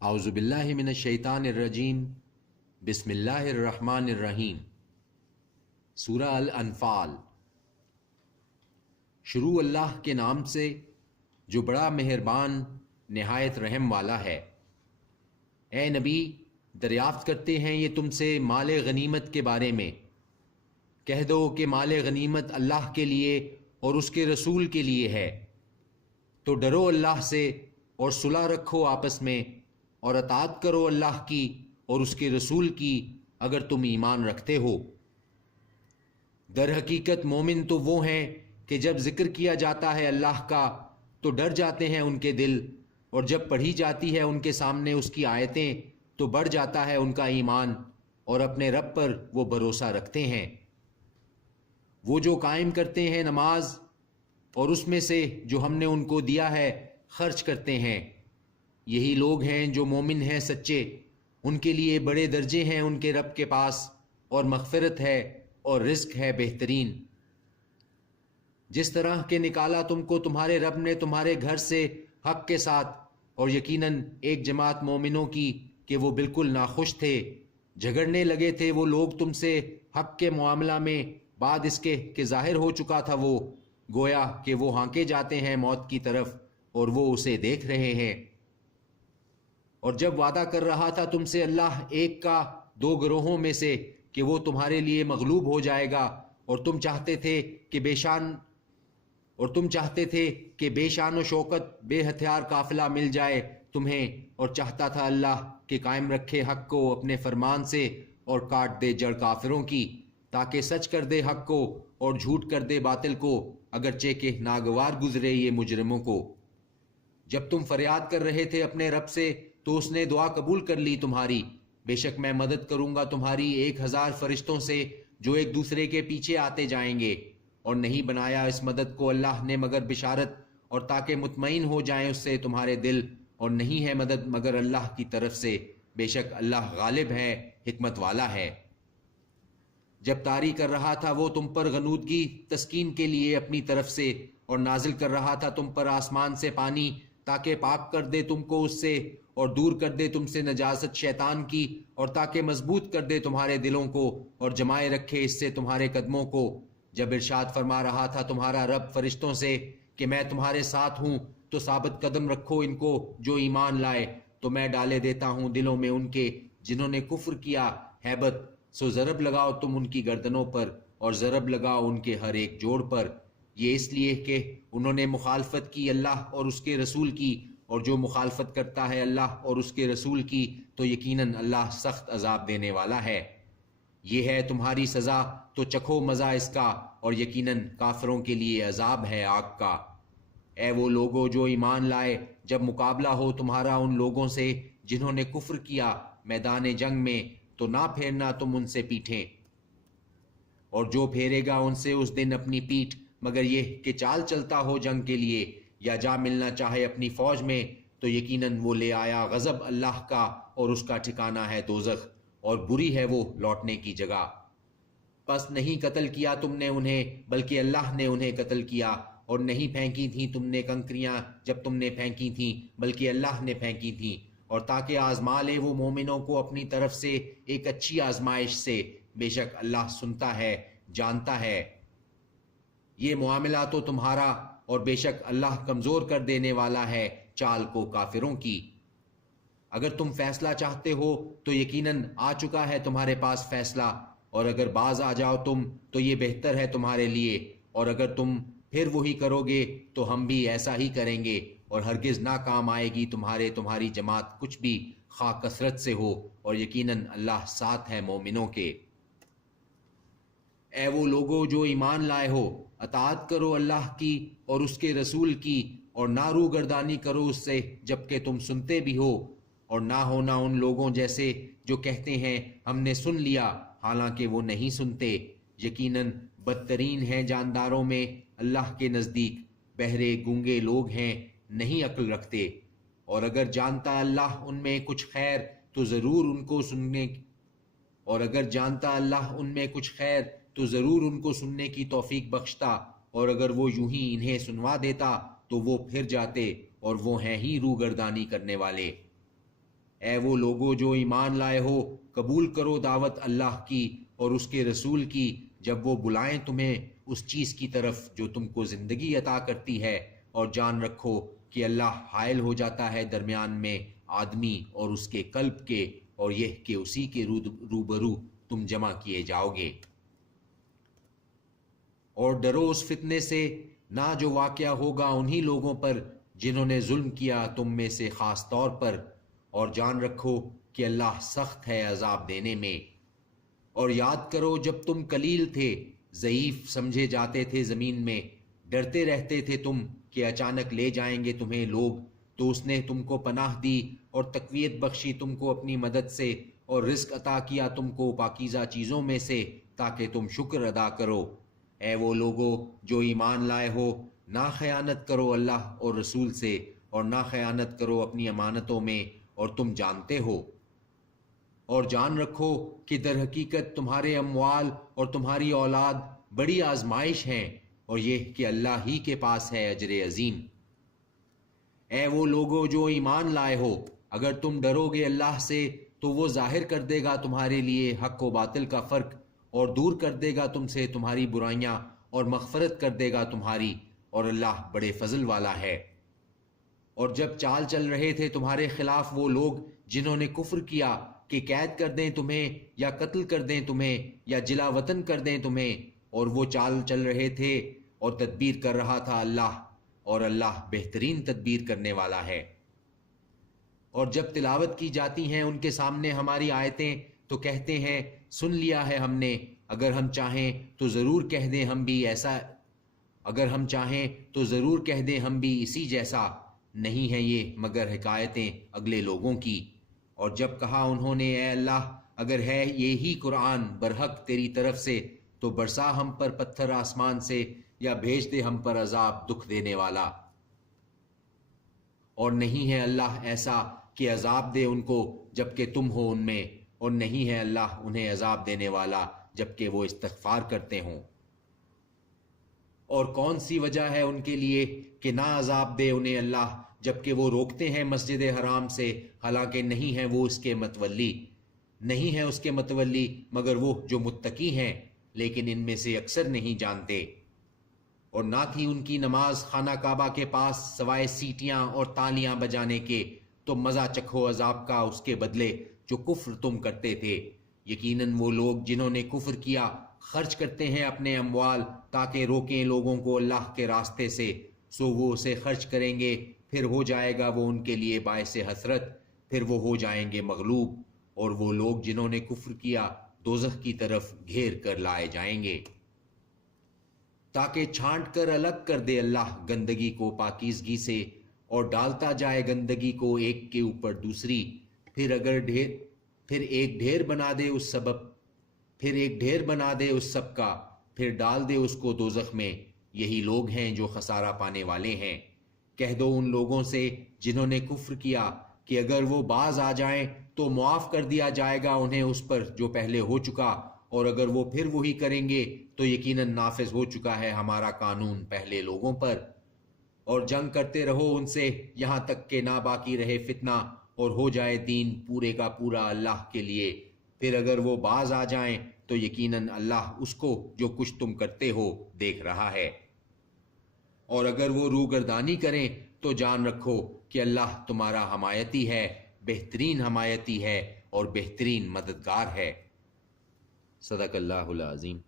اعوذ باللہ من الشیطان الرجیم بسم اللہ الرحمن الرحیم۔ سورہ الانفال۔ شروع اللہ کے نام سے جو بڑا مہربان نہایت رحم والا ہے۔ اے نبی، دریافت کرتے ہیں یہ تم سے مال غنیمت کے بارے میں۔ کہہ دو کہ مال غنیمت اللہ کے لیے اور اس کے رسول کے لیے ہے، تو ڈرو اللہ سے اور صلح رکھو آپس میں، اور اطاعت کرو اللہ کی اور اس کے رسول کی اگر تم ایمان رکھتے ہو۔ در حقیقت مومن تو وہ ہیں کہ جب ذکر کیا جاتا ہے اللہ کا تو ڈر جاتے ہیں ان کے دل، اور جب پڑھی جاتی ہے ان کے سامنے اس کی آیتیں تو بڑھ جاتا ہے ان کا ایمان، اور اپنے رب پر وہ بھروسہ رکھتے ہیں۔ وہ جو قائم کرتے ہیں نماز اور اس میں سے جو ہم نے ان کو دیا ہے خرچ کرتے ہیں، یہی لوگ ہیں جو مومن ہیں سچے۔ ان کے لیے بڑے درجے ہیں ان کے رب کے پاس، اور مغفرت ہے اور رزق ہے بہترین۔ جس طرح کہ نکالا تم کو تمہارے رب نے تمہارے گھر سے حق کے ساتھ، اور یقیناً ایک جماعت مومنوں کی کہ وہ بالکل ناخوش تھے، جھگڑنے لگے تھے وہ لوگ تم سے حق کے معاملہ میں، بعد اس کے کہ ظاہر ہو چکا تھا وہ، گویا کہ وہ ہانکے جاتے ہیں موت کی طرف اور وہ اسے دیکھ رہے ہیں۔ اور جب وعدہ کر رہا تھا تم سے اللہ ایک کا دو گروہوں میں سے کہ وہ تمہارے لیے مغلوب ہو جائے گا، اور تم چاہتے تھے کہ بے شان و شوکت بے ہتھیار قافلہ مل جائے تمہیں، اور چاہتا تھا اللہ کہ قائم رکھے حق کو اپنے فرمان سے اور کاٹ دے جڑ کافروں کی، تاکہ سچ کر دے حق کو اور جھوٹ کر دے باطل کو، اگرچہ کہ ناگوار گزرے یہ مجرموں کو۔ جب تم فریاد کر رہے تھے اپنے رب سے تو اس نے دعا قبول کر لی تمہاری۔ بے شک میں مدد کروں گا تمہاری 1000 فرشتوں سے جو ایک دوسرے کے پیچھے آتے جائیں گے، اور نہیں بنایا اس مدد کو اللہ نے مگر بشارت اور تاکہ مطمئن ہو جائیں اس سے تمہارے دل، اور نہیں ہے مدد مگر اللہ کی طرف سے، بے شک اللہ غالب ہے، حکمت والا ہے۔ جب طاری کر رہا تھا وہ تم پر غنودگی تسکین کے لیے اپنی طرف سے، اور نازل کر رہا تھا تم پر آسمان سے پانی تاکہ پاک کر دے تم کو اس سے، اور دور کر دے تم سے نجاست شیطان کی، اور تاکہ مضبوط کر دے تمہارے دلوں کو اور جمائے رکھے اس سے تمہارے قدموں کو۔ جب ارشاد فرما رہا تھا تمہارا رب فرشتوں سے کہ میں تمہارے ساتھ ہوں، تو ثابت قدم رکھو ان کو جو ایمان لائے، تو میں ڈالے دیتا ہوں دلوں میں ان کے جنہوں نے کفر کیا ہیبت، سو ضرب لگاؤ تم ان کی گردنوں پر، اور ضرب لگاؤ ان کے ہر ایک جوڑ پر، یہ اس لیے کہ انہوں نے مخالفت کی اللہ اور اس کے رسول کی، اور جو مخالفت کرتا ہے اللہ اور اس کے رسول کی تو یقیناً اللہ سخت عذاب دینے والا ہے۔ یہ ہے تمہاری سزا تو چکھو مزہ اس کا، اور یقیناً کافروں کے لیے عذاب ہے آگ کا۔ اے وہ لوگو جو ایمان لائے، جب مقابلہ ہو تمہارا ان لوگوں سے جنہوں نے کفر کیا میدان جنگ میں، تو نہ پھیرنا تم ان سے پیٹھیں، اور جو پھیرے گا ان سے اس دن اپنی پیٹھ، مگر یہ کہ چال چلتا ہو جنگ کے لیے یا جا ملنا چاہے اپنی فوج میں، تو یقیناً وہ لے آیا غضب اللہ کا، اور اس کا ٹھکانہ ہے دوزخ، اور بری ہے وہ لوٹنے کی جگہ۔ پس نہیں قتل کیا تم نے انہیں بلکہ اللہ نے انہیں قتل کیا، اور نہیں پھینکی تھیں تم نے کنکریاں جب تم نے پھینکی تھیں بلکہ اللہ نے پھینکی تھیں، اور تاکہ آزما لے وہ مومنوں کو اپنی طرف سے ایک اچھی آزمائش سے، بے شک اللہ سنتا ہے جانتا ہے۔ یہ معاملہ تو تمہارا، اور بے شک اللہ کمزور کر دینے والا ہے چال کو کافروں کی۔ اگر تم فیصلہ چاہتے ہو تو یقیناً آ چکا ہے تمہارے پاس فیصلہ، اور اگر باز آ جاؤ تم تو یہ بہتر ہے تمہارے لیے، اور اگر تم پھر وہی کرو گے تو ہم بھی ایسا ہی کریں گے، اور ہرگز نہ کام آئے گی تمہاری جماعت کچھ بھی، خواہ کثرت سے ہو، اور یقیناً اللہ ساتھ ہے مومنوں کے۔ اے وہ لوگو جو ایمان لائے ہو، اطاعت کرو اللہ کی اور اس کے رسول کی، اور نہ روگردانی کرو اس سے جبکہ تم سنتے بھی ہو، اور نہ ہونا ان لوگوں جیسے جو کہتے ہیں ہم نے سن لیا حالانکہ وہ نہیں سنتے۔ یقیناً بدترین ہیں جانداروں میں اللہ کے نزدیک بہرے گونگے لوگ ہیں، نہیں عقل رکھتے، اور اگر جانتا اللہ ان میں کچھ خیر تو ضرور ان کو سننے کی توفیق بخشتا، اور اگر وہ یوں ہی انہیں سنوا دیتا تو وہ پھر جاتے، اور وہ ہیں ہی روگردانی کرنے والے۔ اے وہ لوگوں جو ایمان لائے ہو، قبول کرو دعوت اللہ کی اور اس کے رسول کی جب وہ بلائیں تمہیں اس چیز کی طرف جو تم کو زندگی عطا کرتی ہے، اور جان رکھو کہ اللہ حائل ہو جاتا ہے درمیان میں آدمی اور اس کے قلب کے، اور یہ کہ اسی کے روبرو تم جمع کیے جاؤ گے۔ اور ڈرو اس فتنے سے نہ جو واقعہ ہوگا انہی لوگوں پر جنہوں نے ظلم کیا تم میں سے خاص طور پر، اور جان رکھو کہ اللہ سخت ہے عذاب دینے میں۔ اور یاد کرو جب تم قلیل تھے، ضعیف سمجھے جاتے تھے زمین میں، ڈرتے رہتے تھے تم کہ اچانک لے جائیں گے تمہیں لوگ، تو اس نے تم کو پناہ دی اور تقویت بخشی تم کو اپنی مدد سے، اور رزق عطا کیا تم کو پاکیزہ چیزوں میں سے تاکہ تم شکر ادا کرو۔ اے وہ لوگو جو ایمان لائے ہو، نہ خیانت کرو اللہ اور رسول سے، اور نہ خیانت کرو اپنی امانتوں میں، اور تم جانتے ہو۔ اور جان رکھو کہ در حقیقت تمہارے اموال اور تمہاری اولاد بڑی آزمائش ہیں، اور یہ کہ اللہ ہی کے پاس ہے اجر عظیم۔ اے وہ لوگو جو ایمان لائے ہو، اگر تم ڈرو گے اللہ سے تو وہ ظاہر کر دے گا تمہارے لیے حق و باطل کا فرق، اور دور کر دے گا تم سے تمہاری برائیاں، اور مغفرت کر دے گا تمہاری، اور اللہ بڑے فضل والا ہے۔ اور جب چال چل رہے تھے تمہارے خلاف وہ لوگ جنہوں نے کفر کیا کہ قید کر دیں تمہیں یا قتل کر دیں تمہیں یا جلا وطن کر دیں تمہیں، اور وہ چال چل رہے تھے اور تدبیر کر رہا تھا اللہ، اور اللہ بہترین تدبیر کرنے والا ہے۔ اور جب تلاوت کی جاتی ہیں ان کے سامنے ہماری آیتیں تو کہتے ہیں سن لیا ہے ہم نے، اگر ہم چاہیں تو ضرور کہہ دیں ہم بھی ایسا، اگر ہم چاہیں تو ضرور کہہ دیں ہم بھی اسی جیسا، نہیں ہے یہ مگر حکایتیں اگلے لوگوں کی۔ اور جب کہا انہوں نے اے اللہ اگر ہے یہی قرآن برحق تیری طرف سے تو برسا ہم پر پتھر آسمان سے، یا بھیج دے ہم پر عذاب دکھ دینے والا، اور نہیں ہے اللہ ایسا کہ عذاب دے ان کو جبکہ تم ہو ان میں، اور نہیں ہے اللہ انہیں عذاب دینے والا جبکہ وہ استغفار کرتے ہوں۔ اور کون سی وجہ ہے ان کے لیے کہ نہ عذاب دے انہیں اللہ جبکہ وہ روکتے ہیں مسجد حرام سے، حالانکہ نہیں ہے وہ اس کے متولی، نہیں ہے اس کے متولی مگر وہ جو متقی ہیں، لیکن ان میں سے اکثر نہیں جانتے۔ اور نہ تھی ان کی نماز خانہ کعبہ کے پاس سوائے سیٹیاں اور تالیاں بجانے کے، تو مزہ چکھو عذاب کا اس کے بدلے جو کفر تم کرتے تھے۔ یقیناً وہ لوگ جنہوں نے کفر کیا خرچ کرتے ہیں اپنے اموال تاکہ روکیں لوگوں کو اللہ کے راستے سے، سو وہ اسے خرچ کریں گے، پھر ہو جائے گا وہ ان کے لیے باعث حسرت، پھر وہ ہو جائیں گے مغلوب، اور وہ لوگ جنہوں نے کفر کیا دوزخ کی طرف گھیر کر لائے جائیں گے، تاکہ چھانٹ کر الگ کر دے اللہ گندگی کو پاکیزگی سے، اور ڈالتا جائے گندگی کو ایک کے اوپر دوسری، پھر ایک ڈھیر بنا دے اس سب کا، پھر ڈال دے اس کو دوزخ میں۔ یہی لوگ ہیں جو خسارہ پانے والے ہیں۔ کہہ دو ان لوگوں سے جنہوں نے کفر کیا کہ اگر وہ باز آ جائیں تو معاف کر دیا جائے گا انہیں اس پر جو پہلے ہو چکا، اور اگر وہ پھر وہی کریں گے تو یقیناً نافذ ہو چکا ہے ہمارا قانون پہلے لوگوں پر۔ اور جنگ کرتے رہو ان سے یہاں تک کہ نہ باقی رہے فتنہ، اور ہو جائے دین پورے کا پورا اللہ کے لیے، پھر اگر وہ باز آ جائیں تو یقیناً اللہ اس کو جو کچھ تم کرتے ہو دیکھ رہا ہے۔ اور اگر وہ روگردانی کریں تو جان رکھو کہ اللہ تمہارا حمایتی ہے، بہترین حمایتی ہے اور بہترین مددگار ہے۔ صدق اللہ العظیم۔